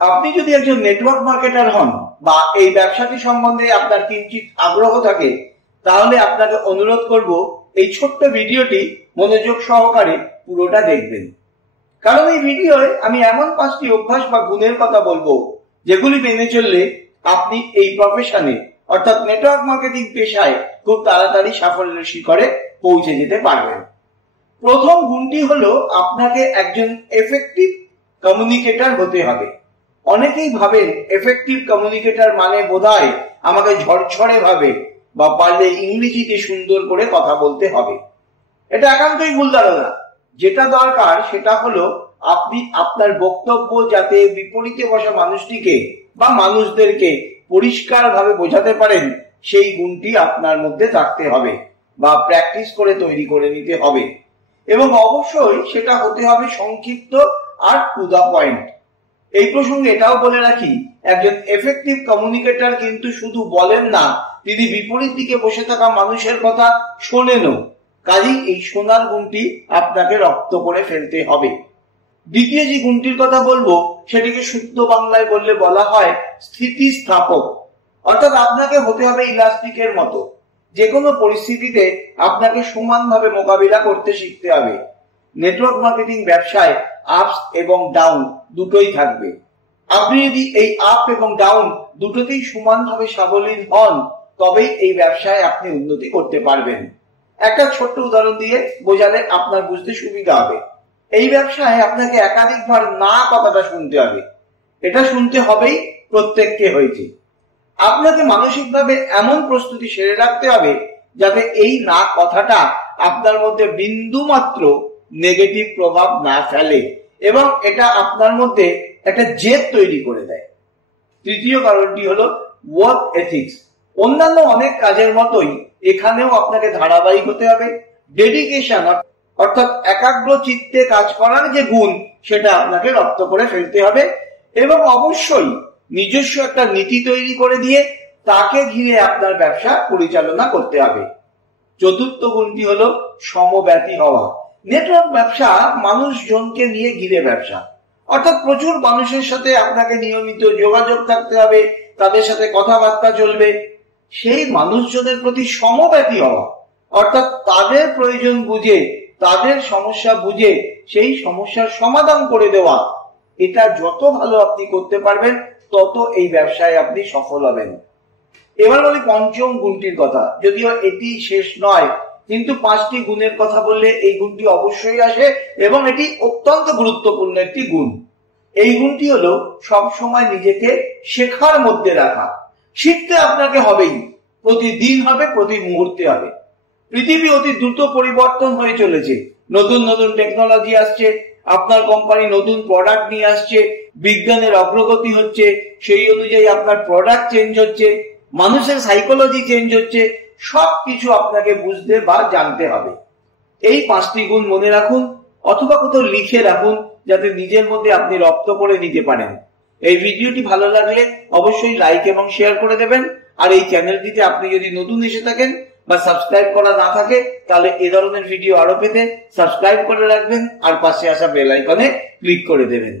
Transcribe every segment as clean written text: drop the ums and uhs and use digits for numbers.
আপনি যদি একজন নেটওয়ার্ক মার্কেটার হন বা এই ব্যবসাটি সম্বন্ধে আপনার কিঞ্চিত আগ্রহ থাকে, তাহলে আপনাকে অনুরোধ করব এই ছোট্ট ভিডিওটি মনোযোগ সহকারে পুরোটা দেখবেন। কারণ এই ভিডিওয় আমি এমন 5টি অভ্যাস বা গুণের কথা বলবো যেগুলি মেনে চললে আপনি এই প্রফেশনে অর্থাৎ নেটওয়ার্ক মার্কেটিং পেশায় খুব তাড়াতাড়ি সাফল্যের শিখরে পৌঁছে যেতে পারবেন। প্রথম গুণটি হলো আপনাকে একজন এফেক্টিভ কমিউনিকেটর হতে হবে। অনেকেই ভাবেন এফেক্টিভ কমিউনিকেটর মানে বোধহয় আমাকে ঝরঝরে ভাবে বা পারলে ইংরেজিতে সুন্দর করে কথা বলতে হবে। এটা একান্তই ভুল ধারণা। যেটা দরকার সেটা হলো আপনি আপনার বক্তব্য যাতে বিপরীতে বসা মানুষটিকে বা মানুষদেরকে পরিষ্কার ভাবে বোঝাতে পারেন, সেই গুণটি আপনার মধ্যে থাকতে হবে বা প্র্যাকটিস করে তৈরি করে নিতে হবে। এবং অবশ্যই সেটা হতে হবে সংক্ষিপ্ত আর টু দা পয়েন্ট। এই প্রসঙ্গে এটাও বলে রাখি, একজন এফেক্টিভ কমিউনিকেটর কিন্তু শুধু বলেন না, তিনি বিপরীত দিকে বসে থাকা মানুষের কথা শোনেনও। কাজেই এই শোনার গুণটি আপনাকে রপ্ত করে ফেলতে হবে। দ্বিতীয় যে গুণটির কথা বলবো সেটিকে শুদ্ধ বাংলায় বললে বলা হয় স্থিতিস্থাপক। অর্থাৎ আপনাকে হতে হবে ইলাস্টিকের মতো। যে কোনো পরিস্থিতিতে আপনাকে সমানভাবে মোকাবিলা করতে শিখতে হবে। নেটওয়ার্ক মার্কেটিং ব্যবসায় আপস এবং ডাউন দুটোই থাকবে। আপনি যদি এই আপ এবং ডাউন দুটোতেই সমানভাবে সাবলীল হন, তবেই এই ব্যবসায় আপনি উন্নতি করতে পারবেন। একটা ছোট্ট উদাহরণ দিয়ে বোঝালে আপনার বুঝতে সুবিধা হবে। এই ব্যবসায় আপনাকে একাধিকবার না কথাটা শুনতে হবে। এটা শুনতে হবেই, প্রত্যেককে হয়েছে। আপনাকে মানসিকভাবে এমন প্রস্তুতি সেরে রাখতে হবে যাতে এই না কথাটা আপনার মধ্যে বিন্দু মাত্র নেগেটিভ প্রভাব না ফেলে এবং এটা আপনার মধ্যে একটা জেদ তৈরি করে দেয়। তৃতীয় কারণটি হলো ওয়ার্ক এথিক্স। অন্যান্য অনেক কাজের মতোই এখানেও আপনাকে ধারাবাহিক হতে হবে। ডেডিকেশন অর্থাৎ একাগ্র চিত্তে কাজ করার যে গুণ, সেটা আপনাকে রপ্ত করে ফেলতে হবে এবং অবশ্যই নিজস্ব একটা নীতি তৈরি করে দিয়ে তাকে ঘিরে আপনার ব্যবসা পরিচালনা করতে হবে। চতুর্থ গুণটি হলো সমব্যথী হওয়া। নেটওয়ার্ক ব্যবসা মানুষজনকে নিয়ে ঘিরে ব্যবসা। অর্থাৎ প্রচুর মানুষের সাথে আপনাকে নিয়মিত যোগাযোগ থাকতে হবে, তাদের সাথে কথাবার্তা চলবে। সেই মানুষজনের প্রতি সমব্যথী হওয়া অর্থাৎ তাদের প্রয়োজন বুঝে, তাদের সমস্যা বুঝে সেই সমস্যার সমাধান করে দেওয়া। এটা যত ভালো আপনি করতে পারবেন, তত এই ব্যবসায় আপনি সফল হবেন। এবার বলি পঞ্চম গুণটির কথা। যদিও এটি শেষ নয়, কিন্তু 5টি গুণের কথা বললে এই গুণটি অবশ্যই আসে এবং এটি অত্যন্ত গুরুত্বপূর্ণ একটি গুণ। এই গুণটি হলো সবসময় নিজেকে শেখার মধ্যে রাখা। শিখতে আপনাকে হবেই, প্রতিদিন হবে, প্রতি মুহূর্তে হবে। পৃথিবী অতি দ্রুত পরিবর্তন হয়ে চলেছে। নতুন নতুন টেকনোলজি আসছে, আপনার কোম্পানি নতুন প্রোডাক্ট নিয়ে আসছে, বিজ্ঞানের অগ্রগতি হচ্ছে, সেই অনুযায়ী আপনার প্রোডাক্ট চেঞ্জ হচ্ছে, মানুষের সাইকোলজি চেঞ্জ হচ্ছে। সবকিছু আপনাকে বুঝতে বা জানতে হবে। এই 5টি গুণ মনে রাখুন অথবা কোথাও লিখে রাখুন, যাতে নিজের মধ্যে আপনি রপ্ত করে নিতে পারেন। এই ভিডিওটি ভালো লাগলে অবশ্যই লাইক এবং শেয়ার করে দেবেন। আর এই চ্যানেলটিতে আপনি যদি নতুন এসে থাকেন বা সাবস্ক্রাইব করা না থাকে, তাহলে এ ধরনের ভিডিও আরো পেতে সাবস্ক্রাইব করে রাখবেন আর পাশে আসা বেল আইকনে ক্লিক করে দেবেন।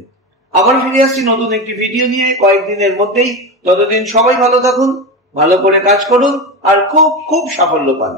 আবার ফিরে আসছি নতুন একটি ভিডিও নিয়ে কয়েকদিনের মধ্যেই। ততদিন সবাই ভালো থাকুন, ভালো করে কাজ করুন আর খুব খুব সাফল্য পান।